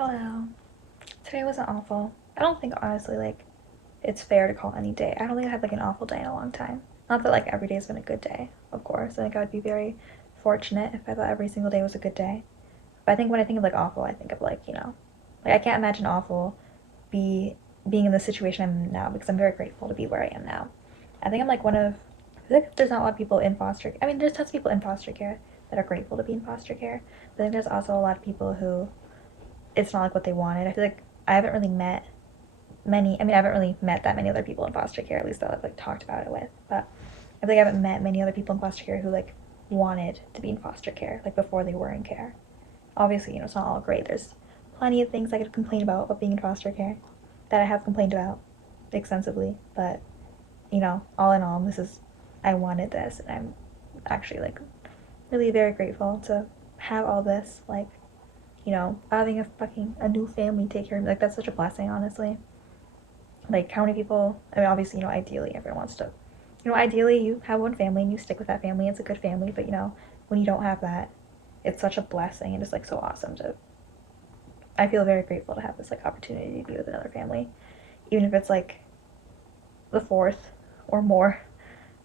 Hello. Today wasn't awful. I don't think honestly like it's fair to call any day. I don't think I had like an awful day in a long time. Not that like every day's been a good day, of course. I think I would be very fortunate if I thought every single day was a good day. But I think when I think of like awful, I think of like I can't imagine awful be being in the situation I'm in now because I'm very grateful to be where I am now. I think I'm like one of I think there's not a lot of people in foster. I mean, there's tons of people in foster care that are grateful to be in foster care. But I think there's also a lot of people who it's not like what they wanted. I feel like I haven't really met I haven't really met that many other people in foster care, at least that I've like talked about it with. But I feel like I haven't met many other people in foster care who like wanted to be in foster care, like before they were in care. Obviously, it's not all great. There's plenty of things I could complain about being in foster care that I have complained about extensively. But, all in all, I wanted this, and I'm actually like really very grateful to have all this, like, having a new family take care of me. Like, that's such a blessing, honestly. Like, how many people, I mean, obviously, ideally, everyone wants to, ideally, you have one family and you stick with that family. It's a good family, but, when you don't have that, it's such a blessing and it's, like, so awesome to, I feel very grateful to have this, like, opportunity to be with another family. Even if it's, like, the fourth or more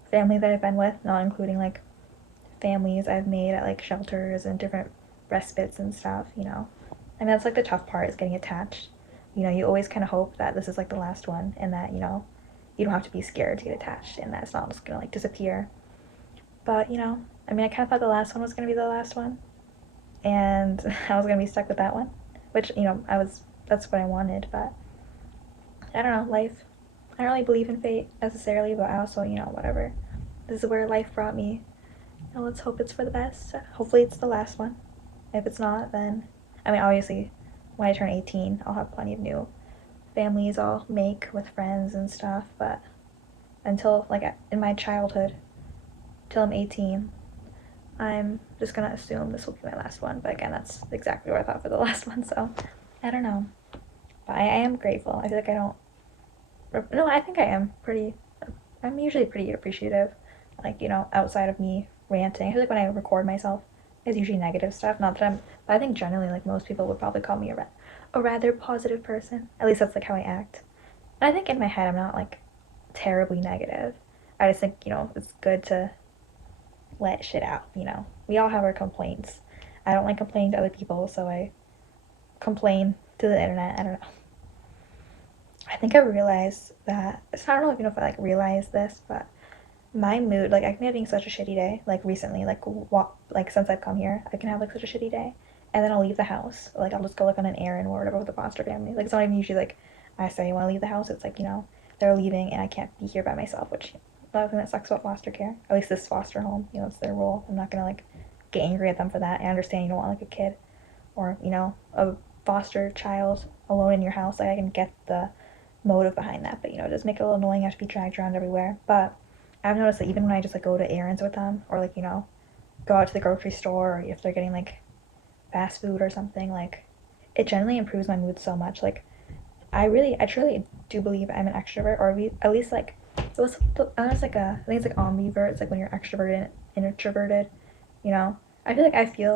family that I've been with, not including, like, families I've made at, like, shelters and different respites and stuff. I mean, that's, like, the tough part is getting attached. You always kind of hope that this is, like, the last one and that, you don't have to be scared to get attached and that it's not just gonna, like, disappear. But, I mean, I kind of thought the last one was gonna be the last one and I was gonna be stuck with that one, which, that's what I wanted, but I don't know, life, I don't really believe in fate necessarily, but I also, whatever. This is where life brought me. Let's hope it's for the best. Hopefully it's the last one. If it's not, then, I mean, obviously, when I turn 18, I'll have plenty of new families I'll make with friends and stuff, but until, like, in my childhood, till I'm 18, I'm just gonna assume this will be my last one. But again, that's exactly what I thought for the last one, so I don't know. But I am grateful. I feel like I don't. No, I think I am pretty. I'm usually pretty appreciative. Like, outside of me ranting. I feel like when I record myself, it's usually negative stuff. Not that I'm. But I think generally, like, most people would probably call me a rather positive person. At least that's, like, how I act. And I think in my head, I'm not, like, terribly negative. I just think, it's good to let shit out. We all have our complaints. I don't like complaining to other people, so I complain to the internet. I don't know. I think I realized that, I don't know if I like realized this, but my mood, like, I can be having such a shitty day, like, recently, like, since I've come here, I can have, like, such a shitty day, and then I'll leave the house, like, I'll just go, like, on an errand or whatever with the foster family, like, it's not even usually, like, I say I want to leave the house, it's like, they're leaving, and I can't be here by myself, which, another thing that sucks about foster care, at least this foster home, it's their role, I'm not gonna, like, get angry at them for that, I understand you don't want, like, a kid, or, a foster child alone in your house, like, I can get the motive behind that, but, it does make it a little annoying, I have to be dragged around everywhere, but I've noticed that even when I just like go to errands with them or like, go out to the grocery store or if they're getting like fast food or something, like it generally improves my mood so much. Like I truly do believe I'm an extrovert or at least like I think it's like ambivert. It's like when you're extroverted and introverted, you know. I feel like I think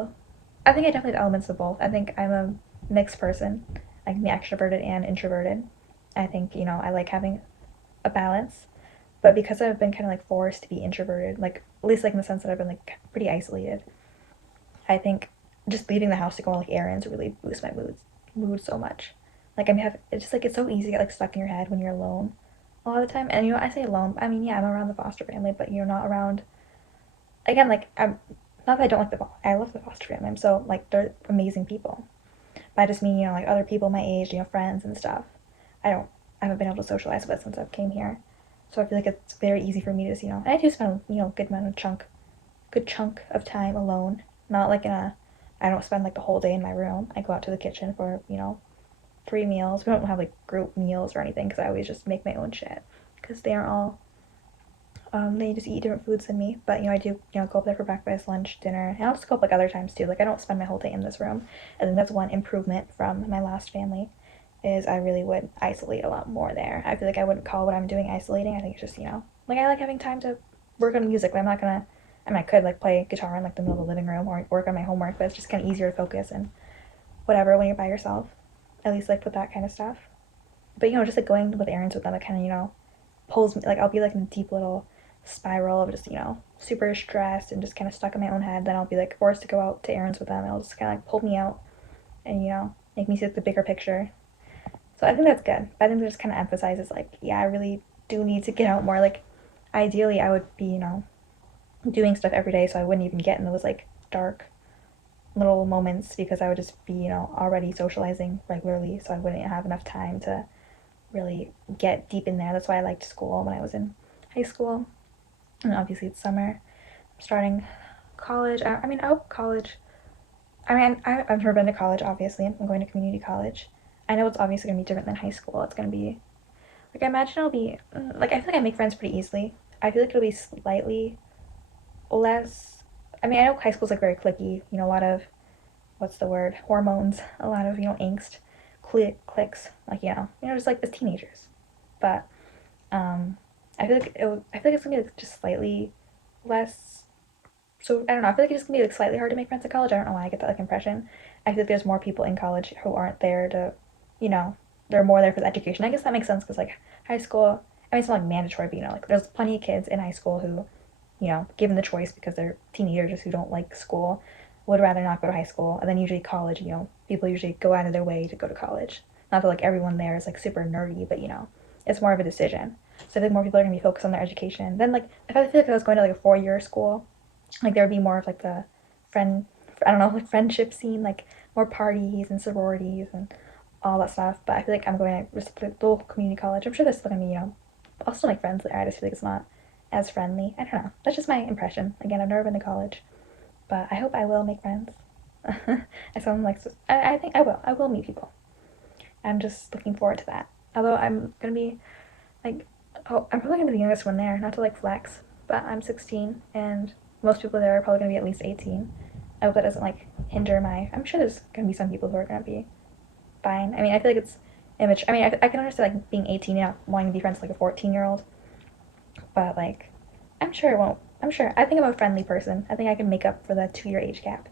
I definitely have elements of both. I think I'm a mixed person. I can be extroverted and introverted. I think, I like having a balance. But because I've been kind of like forced to be introverted, like at least like in the sense that I've been like pretty isolated, I think just leaving the house to go on like errands really boosts my mood so much. Like it's just like it's so easy to get like stuck in your head when you're alone a lot of the time. And I say alone, I mean yeah, I'm around the foster family, but you're not around. Again, like I'm not that I don't like I love the foster family. I'm so like they're amazing people. But I just mean like other people my age, friends and stuff. I don't I haven't been able to socialize with since I came here. So I feel like it's very easy for me to just, and I do spend, good chunk of time alone. Not like I don't spend like the whole day in my room. I go out to the kitchen for, free meals. We don't have like group meals or anything because I always just make my own shit. Because they aren't all, they just eat different foods than me. But, I do, go up there for breakfast, lunch, dinner. And I'll just go up like other times too. Like I don't spend my whole day in this room. I think that's one improvement from my last family is I really would isolate a lot more there. I feel like I wouldn't call what I'm doing isolating. I think it's just, like I like having time to work on music, but I'm not gonna, I mean, I could like play guitar in like the middle of the living room or work on my homework, but it's just kind of easier to focus and whatever when you're by yourself. at least like with that kind of stuff. But just like going with errands with them, it kind of pulls me, like I'll be like in a deep little spiral of just super stressed and just kind of stuck in my own head. Then I'll be like forced to go out to errands with them, and it'll just kind of like pull me out and make me see like the bigger picture. So I think that's good. But I think it just kind of emphasizes like, yeah, I really do need to get out more. Like ideally I would be doing stuff every day, so I wouldn't even get in those like dark little moments, because I would just be already socializing regularly, so I wouldn't have enough time to really get deep in there. That's why I liked school when I was in high school. And obviously it's summer. I'm starting college. I mean, I hope college. I mean, I've never been to college, obviously. I'm going to community college. I know it's obviously going to be different than high school. It's going to be, like, I imagine it'll be, like, I feel like I make friends pretty easily. I feel like it'll be slightly less. I mean, I know high school's, like, very cliquey. A lot of, what's the word? Hormones. A lot of, angst, clicks. Like, just like as teenagers. But, I feel like I feel like it's gonna be like just slightly less. So I don't know. I feel like it's just gonna be like slightly hard to make friends at college. I don't know why I get that like impression. I feel like there's more people in college who aren't there to, you know, they're more there for the education. I guess that makes sense because like high school. I mean, it's not like mandatory, but like there's plenty of kids in high school who, given the choice because they're teenagers who don't like school, would rather not go to high school. And then usually college, people usually go out of their way to go to college. Not that like everyone there is like super nerdy, but it's more of a decision. So I think more people are gonna be focused on their education. Then like if I feel like I was going to like a 4 year school, like there would be more of like the friend, I don't know, like friendship scene, like more parties and sororities and all that stuff. But I feel like I'm going to just the local community college. I'm sure there's still gonna be I'll still make friends there. I just feel like it's not as friendly. I don't know. That's just my impression. Again, I've never been to college, but I hope I will make friends. As someone likes to, I think I will. I will meet people. I'm just looking forward to that. Although I'm gonna be like, oh, I'm probably gonna be the youngest one there. Not to like flex, but I'm 16, and most people there are probably gonna be at least 18. I hope that doesn't like hinder my. I'm sure there's gonna be some people who are gonna be fine. I mean, I feel like it's image. I mean, I can understand like being 18 and not wanting to be friends with like a 14-year-old, but like, I'm sure it won't. I'm sure. I think I'm a friendly person. I think I can make up for the 2 year age gap.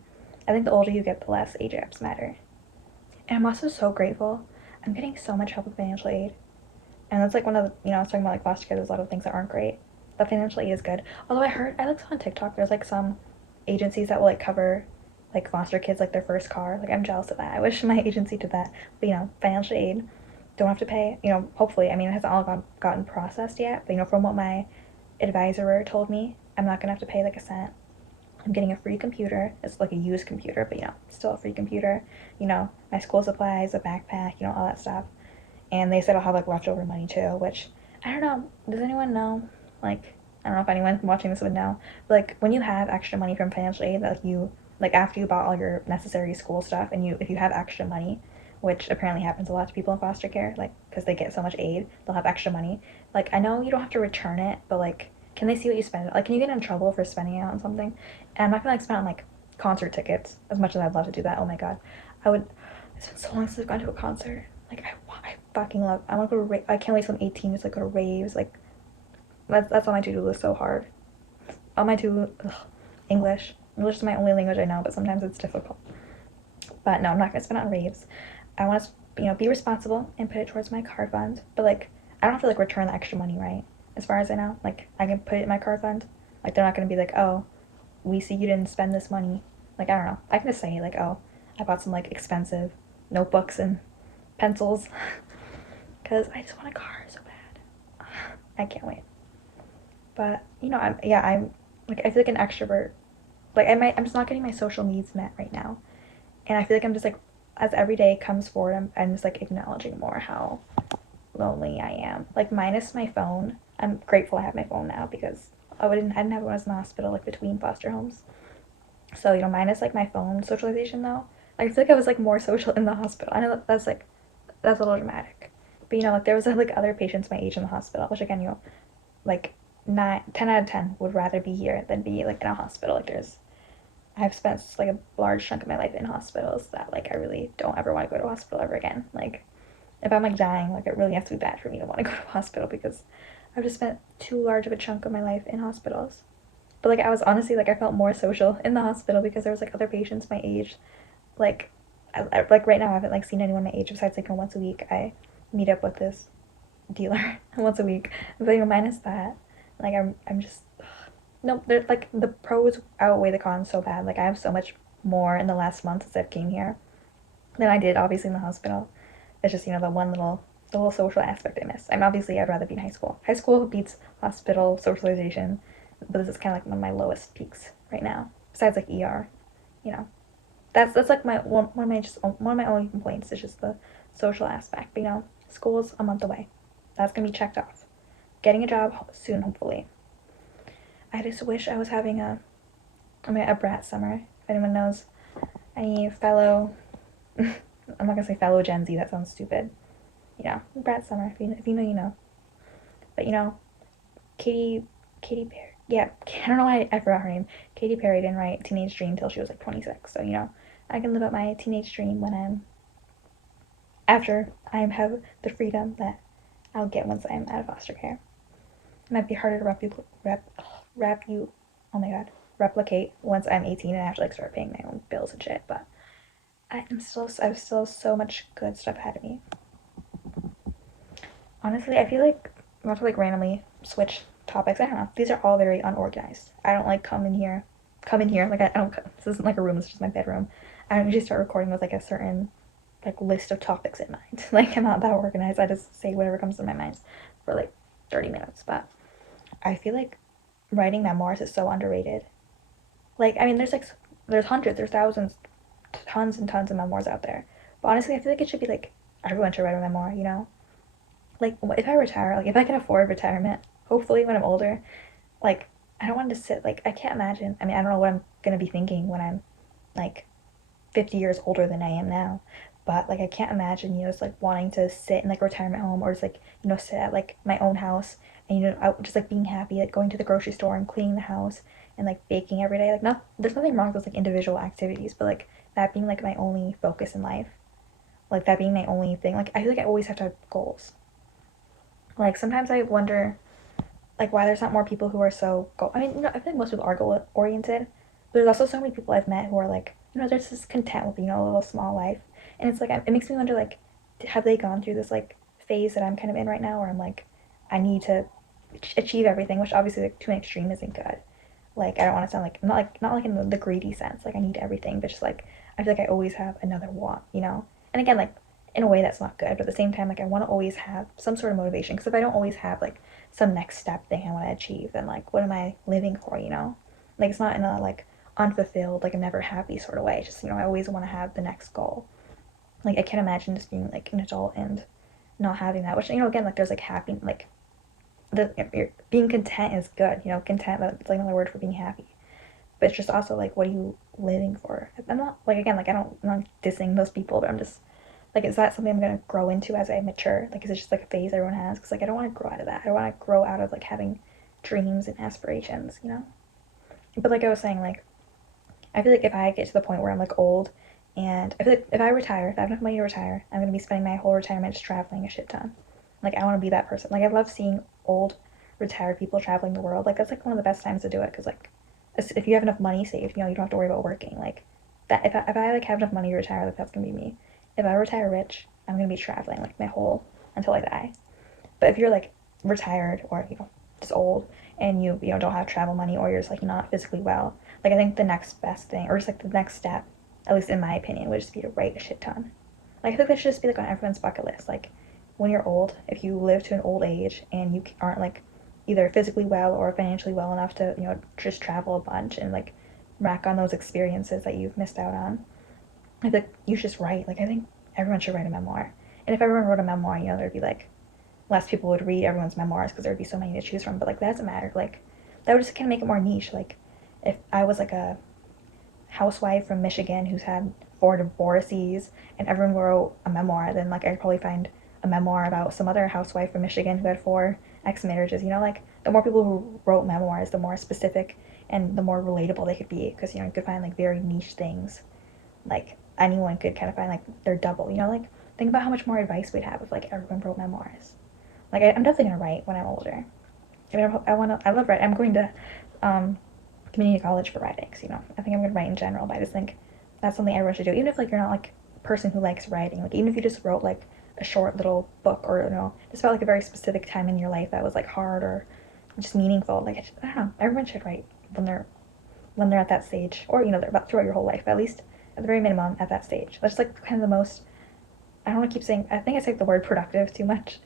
I think the older you get, the less age gaps matter. And I'm also so grateful. I'm getting so much help with financial aid. And that's like one of the, I was talking about like foster care, there's a lot of things that aren't great. The financial aid is good. Although I like saw on TikTok, there's like some agencies that will like cover like foster kids, like their first car. Like I'm jealous of that. I wish my agency did that. But financial aid, don't have to pay, hopefully. I mean, it hasn't all gotten processed yet. But from what my advisor told me, I'm not going to have to pay like a cent. I'm getting a free computer. It's like a used computer, but still a free computer. My school supplies, a backpack, all that stuff. And they said I'll have like leftover money too, which I don't know. Does anyone know? Like, I don't know if anyone watching this would know. But like when you have extra money from financial aid, that like you like after you bought all your necessary school stuff, and if you have extra money, which apparently happens a lot to people in foster care, like because they get so much aid, they'll have extra money. Like I know you don't have to return it, but like can they see what you spend? Like can you get in trouble for spending it on something? And I'm not gonna like spend on like concert tickets as much as I'd love to do that. Oh my god, I would. It's been so long since I've gone to a concert. Like I fucking love. I want to go to. I can't wait till I'm 18 just like go to raves. Like that's on my to-do list so hard. On my to English. English is my only language I know, but sometimes it's difficult. But no, I'm not gonna spend on raves. I want to be responsible and put it towards my car fund. But like I don't have to like return the extra money, right? As far as I know, like I can put it in my car fund. Like they're not gonna be like, oh, we see you didn't spend this money. Like I don't know. I can just say like, oh, I bought some like expensive notebooks and pencils because I just want a car so bad. I can't wait. But I'm like I feel like an extrovert. Like I'm just not getting my social needs met right now, and I feel like I'm just like as every day comes forward, I'm just like acknowledging more how lonely I am. Like minus my phone, I'm grateful I have my phone now because I didn't have it when I was in the hospital, like between foster homes. So minus like my phone socialization though, I feel like I was like more social in the hospital. I know that's a little dramatic, but like there was like other patients my age in the hospital, which again like 10 out of 10 would rather be here than be like in a hospital. Like I've spent like a large chunk of my life in hospitals that like I really don't ever want to go to a hospital ever again. Like if I'm like dying, like it really has to be bad for me to want to go to a hospital because I've just spent too large of a chunk of my life in hospitals. But like I was honestly like I felt more social in the hospital because there was like other patients my age. Like like right now I haven't like seen anyone my age besides like once a week I meet up with this dealer once a week. But minus that, like I'm just no. They're like the pros outweigh the cons so bad. Like I have so much more in the last month since I've came here than I did obviously in the hospital. It's just the little social aspect I miss. I mean obviously I'd rather be in high school. High school beats hospital socialization, but this is kind of like one of my lowest peaks right now. Besides like ER, you know. That's like one of my only complaints is just the social aspect. But school's a month away. That's gonna be checked off. Getting a job soon, hopefully. I just wish I was having a brat summer. If anyone knows any fellow, I'm not gonna say fellow Gen Z. That sounds stupid. Brat summer. If you know, you know. But Katy Katy Perry. Yeah, I don't know why I forgot her name. Katy Perry didn't write Teenage Dream till she was like 26. So I can live out my teenage dream when after I have the freedom that I'll get once I'm out of foster care. It might be harder to oh my god, replicate once I'm 18 and I have to like start paying my own bills and shit. But I have still so much good stuff ahead of me. Honestly, I feel like I'm about to like randomly switch topics. I don't know. These are all very unorganized. I don't like come in here. Like I don't. This isn't like a room. It's just my bedroom. I don't usually start recording with like a certain like list of topics in mind. Like I'm not that organized. I just say whatever comes to my mind for like 30 minutes. But I feel like writing memoirs is so underrated. Like I mean, there's hundreds, there's thousands, tons and tons of memoirs out there. But honestly, I feel like it should be like everyone should write a memoir. Like if I retire, like if I can afford retirement, hopefully when I'm older, like I don't want to sit like I can't imagine. I mean, I don't know what I'm gonna be thinking when I'm like 50 years older than I am now. But like I can't imagine, just like wanting to sit in like a retirement home or just like, sit at like my own house and just like being happy, like going to the grocery store and cleaning the house and like baking every day. Like not there's nothing wrong with those like individual activities, but like that being like my only focus in life. Like that being my only thing. Like I feel like I always have to have goals. Like sometimes I wonder like why there's not more people who are so goal. I mean, I feel like most people are goal oriented, but there's also so many people I've met who are like, they're just content with a little small life, and it's like it makes me wonder like, have they gone through this like phase that I'm kind of in right now, where I'm like, I need to achieve everything, which obviously like, to an extreme isn't good. Like I don't want to sound like not like in the greedy sense, like I need everything, but just like I feel like I always have another want. And again, like in a way that's not good, but at the same time, like I want to always have some sort of motivation. Because if I don't always have like some next step thing I want to achieve, then like what am I living for? Like it's not in a like unfulfilled, like I'm never happy sort of way. It's just I always want to have the next goal. Like I can't imagine just being like an adult and not having that. Which again, like there's like happy, like being content is good. Content. It's like another word for being happy. But it's just also like what are you living for? I'm not like again like I'm not dissing those people, but I'm just like, is that something I'm gonna grow into as I mature? Like, is it just like a phase everyone has? Because like, I don't want to grow out of that. I want to grow out of like having dreams and aspirations. But like I was saying, like, I feel like if I get to the point where I'm like old, and I feel like if I retire, if I have enough money to retire, I'm gonna be spending my whole retirement just traveling a shit ton. Like, I want to be that person. Like, I love seeing old retired people traveling the world. Like, that's like one of the best times to do it. Because like, if you have enough money saved, you don't have to worry about working. Like, that if I like have enough money to retire, like that's gonna be me. If I retire rich, I'm gonna be traveling like my whole until I die. But if you're like retired or just old and you don't have travel money or you're just like not physically well, like I think the next best thing or just like the next step, at least in my opinion, would just be to write a shit ton. Like I think that should just be like on everyone's bucket list. Like when you're old, if you live to an old age and you aren't like either physically well or financially well enough to just travel a bunch and like rack on those experiences that you've missed out on, I feel like you should just write. Like I think everyone should write a memoir. And if everyone wrote a memoir, there'd be like less people would read everyone's memoirs because there'd be so many to choose from. But like that doesn't matter. Like that would just kind of make it more niche. Like if I was like a housewife from Michigan who's had 4 divorces and everyone wrote a memoir, then like I'd probably find a memoir about some other housewife from Michigan who had 4 ex-marriages. Like the more people who wrote memoirs, the more specific and the more relatable they could be because you could find like very niche things. Like anyone could kind of find like their double. Like think about how much more advice we'd have if like everyone wrote memoirs. Like I'm definitely gonna write when I'm older. I mean, I love writing. I'm going to community college for writing. So, I think I'm gonna write in general. But I just think that's something everyone should do, even if like you're not like person who likes writing, like even if you just wrote like a short little book, or just about like a very specific time in your life that was like hard or just meaningful, like I don't know, everyone should write when they're at that stage, or they're about throughout your whole life, but at least at the very minimum at that stage. That's just like kind of the most. I don't want to keep saying. I think I say the word productive too much,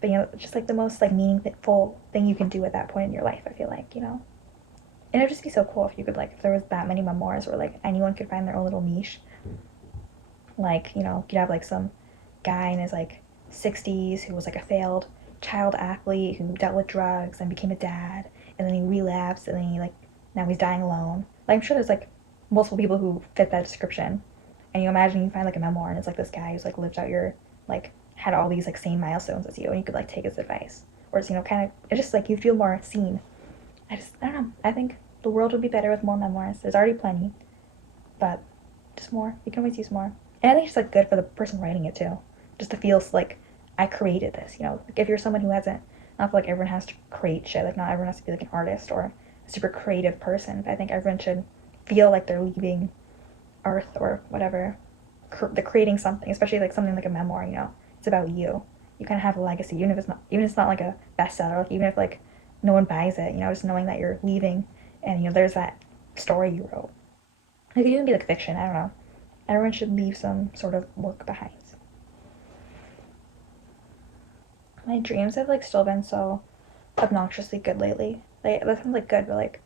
but just like the most like meaningful thing you can do at that point in your life. I feel like and it'd just be so cool if you could like if there was that many memoirs where like anyone could find their own little niche. Like you'd have like some guy in his like 60s who was like a failed child athlete who dealt with drugs and became a dad, and then he relapsed, and then he like now he's dying alone. Like I'm sure there's like multiple people who fit that description. And you imagine you find like a memoir and it's like this guy who's like lived out your like had all these like same milestones as you, and you could like take his advice, or it's kind of it's just like you feel more seen. I don't know, I think the world would be better with more memoirs. There's already plenty, but just more. You can always use more. And I think it's like good for the person writing it too, just to feel like I created this. Like if you're someone who hasn't, not like everyone has to create shit. Like not everyone has to be like an artist or a super creative person. But I think everyone should feel like they're leaving Earth or whatever, they're creating something, especially like something like a memoir. It's about you. You kind of have a legacy, even if it's not like a bestseller. Like even if like no one buys it, just knowing that you're leaving, and there's that story you wrote. It could even be like fiction. I don't know. Everyone should leave some sort of work behind. My dreams have like still been so obnoxiously good lately. Like that sounds like good, but like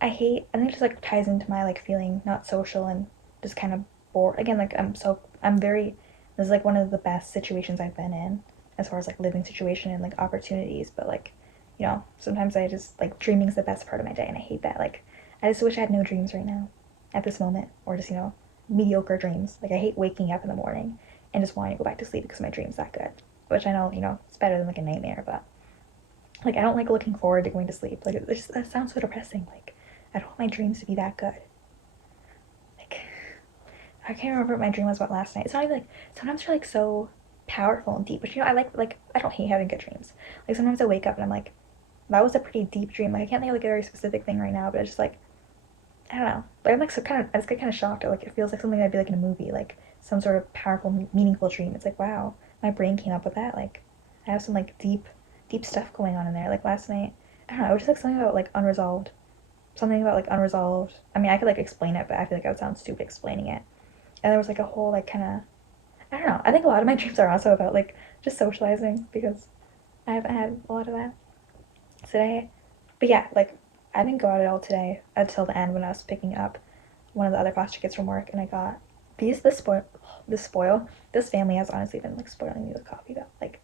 I think it just like ties into my like feeling not social and just kind of bored. Again, like I'm very, this is like one of the best situations I've been in as far as like living situation and like opportunities. But like, sometimes I just like dreaming is the best part of my day, and I hate that. Like I just wish I had no dreams right now at this moment, or just mediocre dreams. Like I hate waking up in the morning and just wanting to go back to sleep because my dream's that good. Which I know, it's better than like a nightmare, but like I don't like looking forward to going to sleep. Like that sounds so depressing. Like I don't want my dreams to be that good. Like I can't remember what my dream was about last night. It's not even like sometimes they're like so powerful and deep. But I like I don't hate having good dreams. Like sometimes I wake up and I'm like, that was a pretty deep dream. Like I can't think of like a very specific thing right now, but it's just like I don't know. Like I'm like so I just get kind of shocked. Like it feels like something that'd be like in a movie, like some sort of powerful, meaningful dream. It's like wow, my brain came up with that. Like I have some like deep stuff going on in there. Like last night, I don't know. It was just like something about like unresolved. Something about like unresolved. I mean, I could like explain it, but I feel like I would sound stupid explaining it. And there was like a whole like kind of I don't know. I think a lot of my dreams are also about like just socializing because I haven't had a lot of that today. But yeah, like I didn't go out at all today until the end when I was picking up one of the other foster kids from work, and I got this family has honestly been like spoiling me with coffee though. Like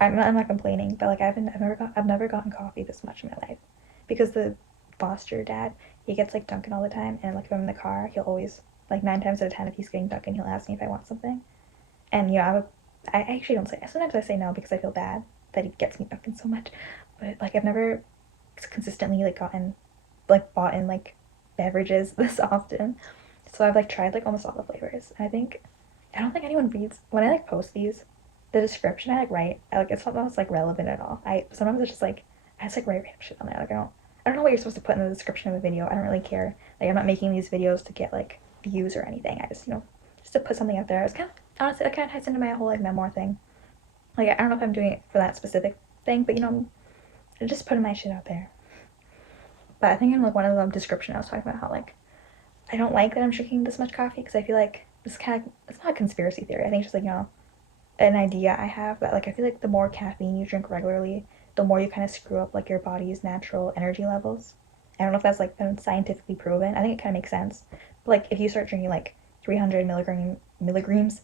I'm not complaining, but like I've never gotten coffee this much in my life because the foster dad, he gets like Dunkin' all the time, and like if I'm in the car, he'll always like 9 times out of 10 if he's getting Dunkin', he'll ask me if I want something. And I actually don't say. Sometimes I say no because I feel bad that he gets me Dunkin' so much, but like I've never consistently like bought in like beverages this often. So I've like tried like almost all the flavors. And I don't think anyone reads when I like post these. The description I like write, it's not almost like relevant at all. I sometimes it's just like I just like write random shit on there. Like I don't know what you're supposed to put in the description of a video. I don't really care. Like I'm not making these videos to get like views or anything. I just just to put something out there. It's kind of honestly that kind of ties into my whole like memoir thing. Like I don't know if I'm doing it for that specific thing, but I'm just putting my shit out there. But I think in like one of the description I was talking about how like I don't like that I'm drinking this much coffee because I feel like this kind of it's not a conspiracy theory. I think it's just like an idea I have that like I feel like the more caffeine you drink regularly, the more you kind of screw up like your body's natural energy levels. I don't know if that's like been scientifically proven. I think it kind of makes sense. But like if you start drinking like 300 milligrams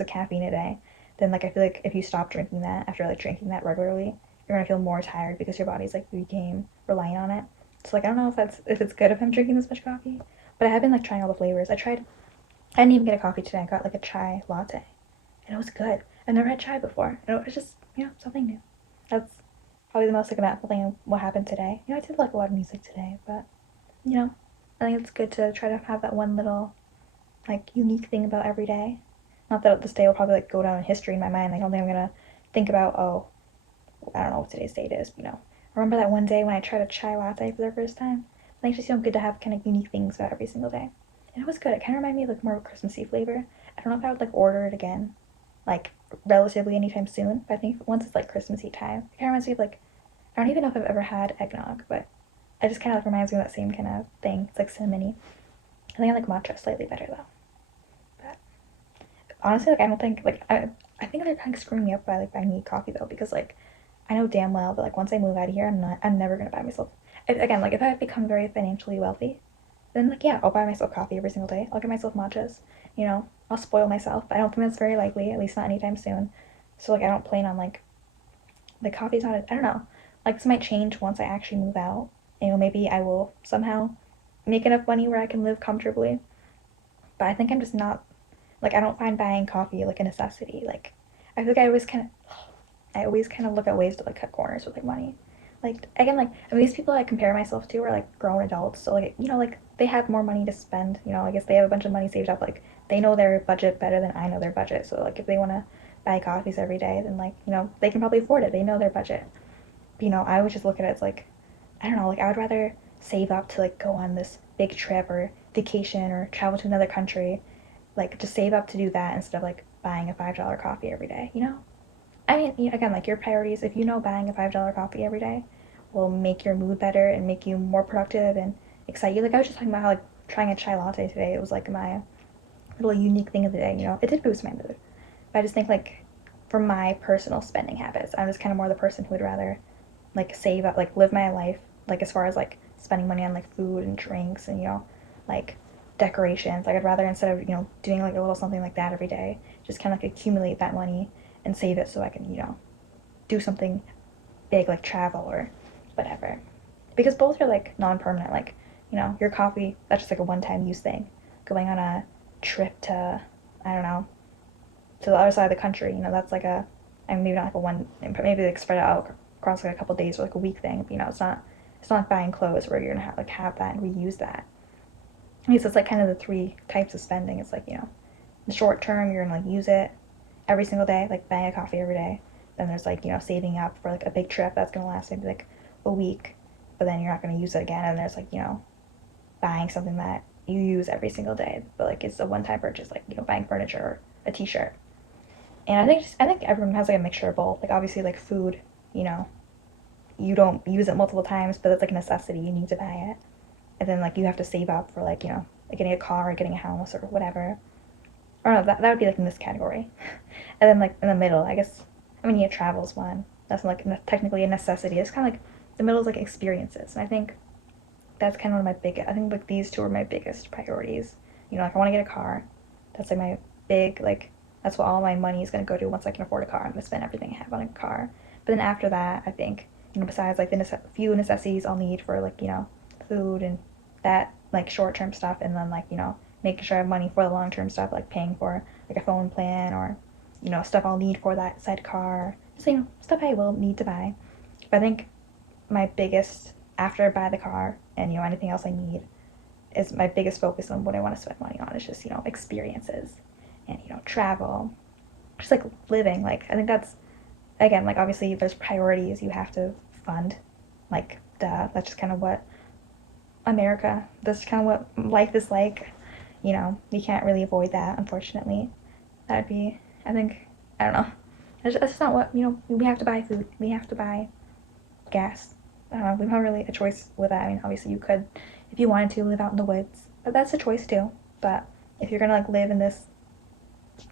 of caffeine a day, then like I feel like if you stop drinking that after like drinking that regularly, you're gonna feel more tired because your body's like became reliant on it. So like I don't know if it's good if I'm drinking this much coffee, but I have been like trying all the flavors. I didn't even get a coffee today. I got like a chai latte, and it was good. I've never had chai before, and it was just something new. That's probably the most like eventful thing of what happened today. I did like a lot of music today, but I think it's good to try to have that one little like unique thing about every day. Not that this day will probably like go down in history in my mind. Like, I don't think I'm gonna think about I don't know what today's date is. I remember that one day when I tried a chai latte for the first time. I think it's just good to have kind of unique things about every single day. And it was good. It kind of reminded me of like more of a Christmassy flavor. I don't know if I would like order it again, like relatively anytime soon. But I think once it's like Christmassy time, it kind of reminds me of like I don't even know if I've ever had eggnog, but it just kind of like reminds me of that same kind of thing. It's like cinnamony. I think I like matcha slightly better though. But honestly, like I don't think like I think they're kind of screwing me up by like buying me coffee though because like I know damn well that like once I move out of here, I'm never gonna buy myself. Again, like if I become very financially wealthy, then like yeah, I'll buy myself coffee every single day. I'll get myself matchas. You know, I'll spoil myself. But I don't think that's very likely, at least not anytime soon. So like I don't plan on like coffee's not. I don't know. Like this might change once I actually move out. You know, maybe I will somehow make enough money where I can live comfortably. But I think I'm just not like I don't find buying coffee like a necessity. Like I feel like I always kind of look at ways to like cut corners with like money. Like again, like I mean, these people I compare myself to are like grown adults, so like you know, like they have more money to spend. You know, I guess they have a bunch of money saved up. Like they know their budget better than I know their budget. So like if they want to buy coffees every day, then like you know they can probably afford it. They know their budget. But, you know, I would just look at it as like I don't know, like I would rather save up to like go on this big trip or vacation or travel to another country, like just save up to do that instead of like buying a $5 coffee every day. You know? I mean, again, like your priorities, if you know buying a $5 coffee every day will make your mood better and make you more productive and excite you. Like I was just talking about how like trying a chai latte today, it was like my little unique thing of the day, you know. It did boost my mood. But I just think like for my personal spending habits, I'm just kind of more the person who would rather like save up, like live my life, like as far as like spending money on like food and drinks and you know, like decorations. Like I'd rather instead of you know doing like a little something like that every day, just kind of like accumulate that money and save it so I can you know do something big like travel or whatever. Because both are like non-permanent. Like you know your coffee that's just like a one-time use thing. Going on a trip to I don't know to the other side of the country, you know that's like a I mean maybe not like a one maybe like spread out across like a couple days or like a week thing. But, you know it's not like buying clothes where you're gonna have that and reuse that. I guess it's like kind of the three types of spending. It's like you know the short term you're gonna like use it every single day, like buying a coffee every day. Then there's like, you know, saving up for like a big trip that's gonna last maybe like a week, but then you're not gonna use it again. And there's like, you know, buying something that you use every single day, but like it's a one time purchase, like, you know, buying furniture or a t shirt. And I think everyone has like a mixture of both. Like obviously like food, you know, you don't use it multiple times, but it's like a necessity, you need to buy it. And then like you have to save up for like, you know, like getting a car or getting a house or whatever. Or no, that would be like in this category. And then like in the middle, I guess I mean yeah, travel's one. That's like technically a necessity. It's kind of like the middle is like experiences, and I think that's kind of one of my big. I think like these two are my biggest priorities. You know, like I want to get a car. That's like my big like. That's what all my money is gonna go to once I can afford a car. I'm gonna spend everything I have on a car. But then after that, I think you know besides like the few necessities I'll need for like you know food and that like short term stuff, and then like you know making sure I have money for the long term stuff like paying for like a phone plan or you know stuff I'll need for that said car. So you know stuff I will need to buy. But I think my biggest after I buy the car and you know anything else I need is my biggest focus on what I want to spend money on is just you know experiences and you know travel, just like living. Like I think that's again like obviously there's priorities you have to fund, like duh, that's just kind of what America, that's kind of what life is like. You know you can't really avoid that unfortunately. That would be I think I don't know. That's just not what you know. We have to buy food. We have to buy gas. I don't know. We don't have really a choice with that. I mean, obviously you could, if you wanted to, live out in the woods, but that's a choice too. But if you're gonna like live in this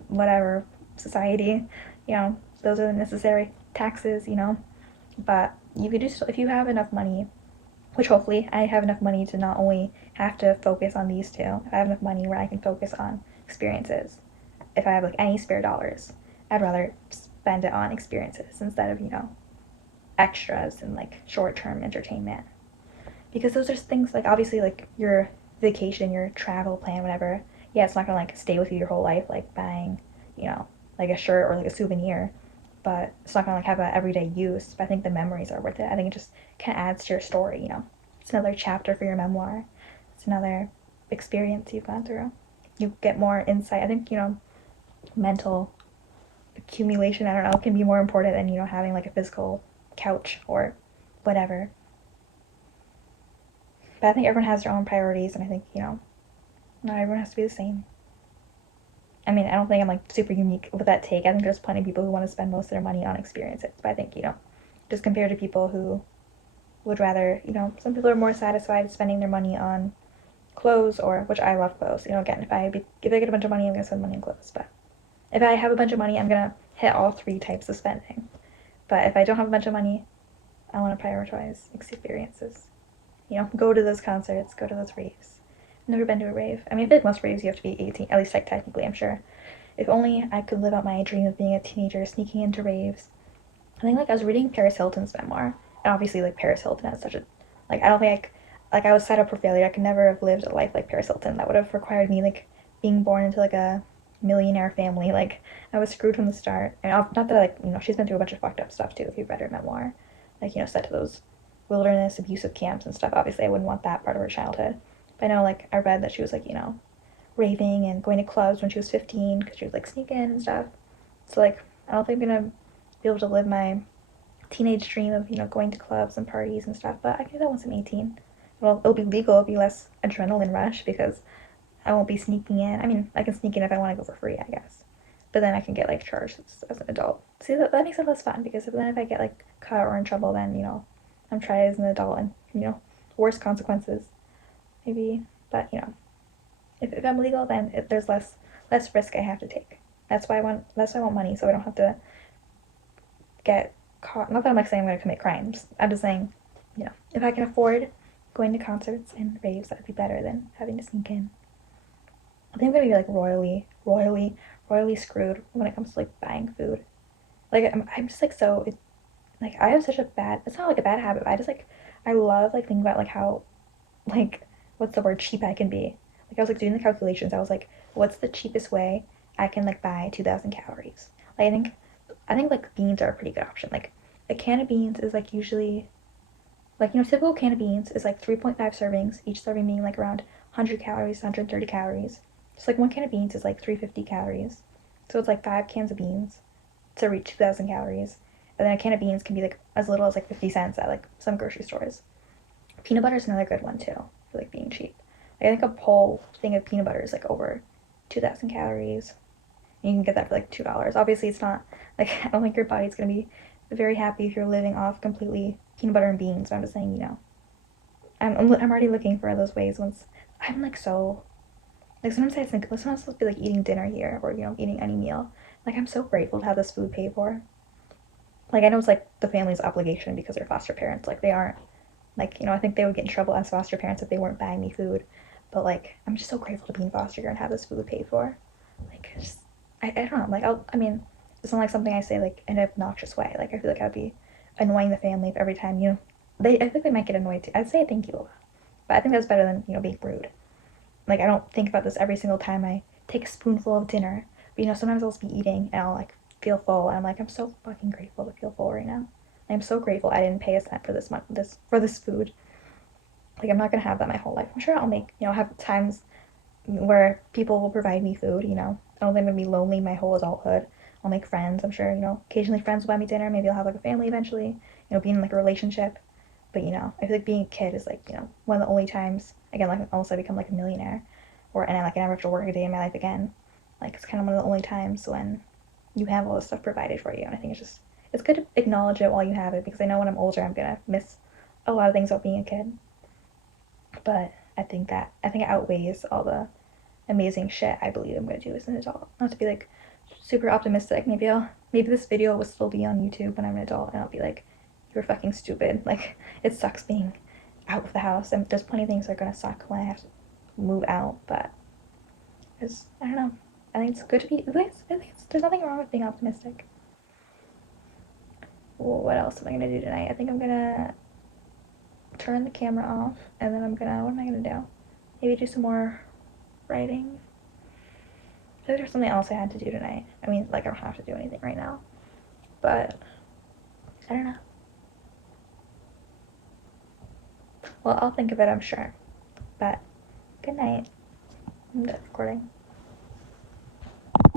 whatever society, you know, those are the necessary taxes, you know. But you could just if you have enough money, which hopefully I have enough money to not only have to focus on these two. If I have enough money where I can focus on experiences. If I have like any spare dollars, I'd rather spend it on experiences instead of you know extras and like short-term entertainment, because those are things like obviously like your vacation, your travel plan, whatever. Yeah, it's not gonna like stay with you your whole life like buying you know like a shirt or like a souvenir, but it's not gonna like have a everyday use. But I think the memories are worth it. I think it just kind of adds to your story, you know. It's another chapter for your memoir. It's another experience you've gone through. You get more insight. I think you know mental accumulation, I don't know, can be more important than you know having like a physical couch or whatever. But I think everyone has their own priorities, and I think you know not everyone has to be the same. I mean, I don't think I'm like super unique with that take. I think there's plenty of people who want to spend most of their money on experiences. But I think, just compared to people who would rather, some people are more satisfied spending their money on clothes or, which I love clothes. Again, if I get a bunch of money, I'm gonna spend money on clothes. But if I have a bunch of money, I'm gonna hit all three types of spending. But if I don't have a bunch of money, I want to prioritize experiences. Go to those concerts, go to those raves. Never been to a rave. I mean, I feel like most raves you have to be 18, at least like technically, I'm sure. If only I could live out my dream of being a teenager sneaking into raves. I think like I was reading Paris Hilton's memoir, and obviously like Paris Hilton has such a I don't think I was set up for failure. I could never have lived a life like Paris Hilton. That would have required me like being born into like a millionaire family. Like I was screwed from the start. And not that like she's been through a bunch of fucked up stuff too. If you've read her memoir, like set to those wilderness abusive camps and stuff. Obviously, I wouldn't want that part of her childhood. But I know like I read that she was like raving and going to clubs when she was 15 because she was like sneaking and stuff. So like I don't think I'm gonna be able to live my teenage dream of going to clubs and parties and stuff. But I can do that once I'm 18. Well, it'll be legal. It'll be less adrenaline rush because I won't be sneaking in. I mean, I can sneak in if I want to go for free, I guess. But then I can get like charged as an adult. See, that makes it less fun because then if I get like caught or in trouble, then I'm tried as an adult and worse consequences maybe. But if I'm legal, then there's less risk I have to take. That's why I want money, so I don't have to get caught. Not that I'm like saying I'm gonna commit crimes. I'm just saying, if I can afford going to concerts and raves, that would be better than having to sneak in. I think I'm gonna be like royally screwed when it comes to like buying food. Like I'm just like so like I have such a bad. It's not like a bad habit. But I just like I love like thinking about like how like what's the word cheap I can be. Like I was like doing the calculations. I was like, what's the cheapest way I can like buy 2,000 calories? Like I think like beans are a pretty good option. Like a can of beans is like usually like typical can of beans is like 3.5 servings, each serving being like around 100 calories, 130 calories. Just like one can of beans is like 350 calories. So it's like 5 cans of beans to reach 2,000 calories. And then a can of beans can be like as little as like 50 cents at like some grocery stores. Peanut butter is another good one too, for like being cheap. Like, I think a whole thing of peanut butter is like over 2,000 calories. You can get that for like $2. Obviously, it's not like I don't think your body's gonna be very happy if you're living off completely peanut butter and beans. So I'm just saying, I'm already looking for those ways. Once I'm like so like sometimes I think sometimes I'm supposed to be like eating dinner here or eating any meal. Like I'm so grateful to have this food paid for. Like I know it's like the family's obligation because they're foster parents. Like they aren't like I think they would get in trouble as foster parents if they weren't buying me food. But like I'm just so grateful to be in foster care and have this food paid for. Like just I don't know. Like I mean, it's not like something I say like in an obnoxious way. Like I feel like I'd be annoying the family if every time I think they might get annoyed too. I'd say thank you a lot, but I think that's better than being rude. Like I don't think about this every single time I take a spoonful of dinner. But sometimes I'll just be eating and I'll like feel full and I'm like I'm so fucking grateful to feel full right now. I'm so grateful I didn't pay a cent for this food. Like I'm not gonna have that my whole life. I'm sure I'll make have times where people will provide me food. I don't think I'm gonna be lonely my whole adulthood. I'll make friends. I'm sure occasionally friends will buy me dinner. Maybe I'll have like a family eventually. Being in like a relationship. But I feel like being a kid is like one of the only times again like unless I become like a millionaire, or and I never have to work a day in my life again. Like it's kind of one of the only times when you have all this stuff provided for you, and I think it's good to acknowledge it while you have it because I know when I'm older I'm gonna miss a lot of things about being a kid. But I think it outweighs all the amazing shit I believe I'm gonna do as an adult. Not to be like super optimistic. Maybe this video will still be on YouTube when I'm an adult and I'll be like, you're fucking stupid. Like it sucks being out of the house and there's plenty of things that are gonna suck when I have to move out, but I don't know. I think it's good to be there's nothing wrong with being optimistic. Well, what else am I gonna do tonight? I think I'm gonna turn the camera off and then what am I gonna do? Maybe do some more writing. I think there's something else I had to do tonight. I mean, like I don't have to do anything right now, but I don't know. Well, I'll think of it, I'm sure. But good night. I'm done recording.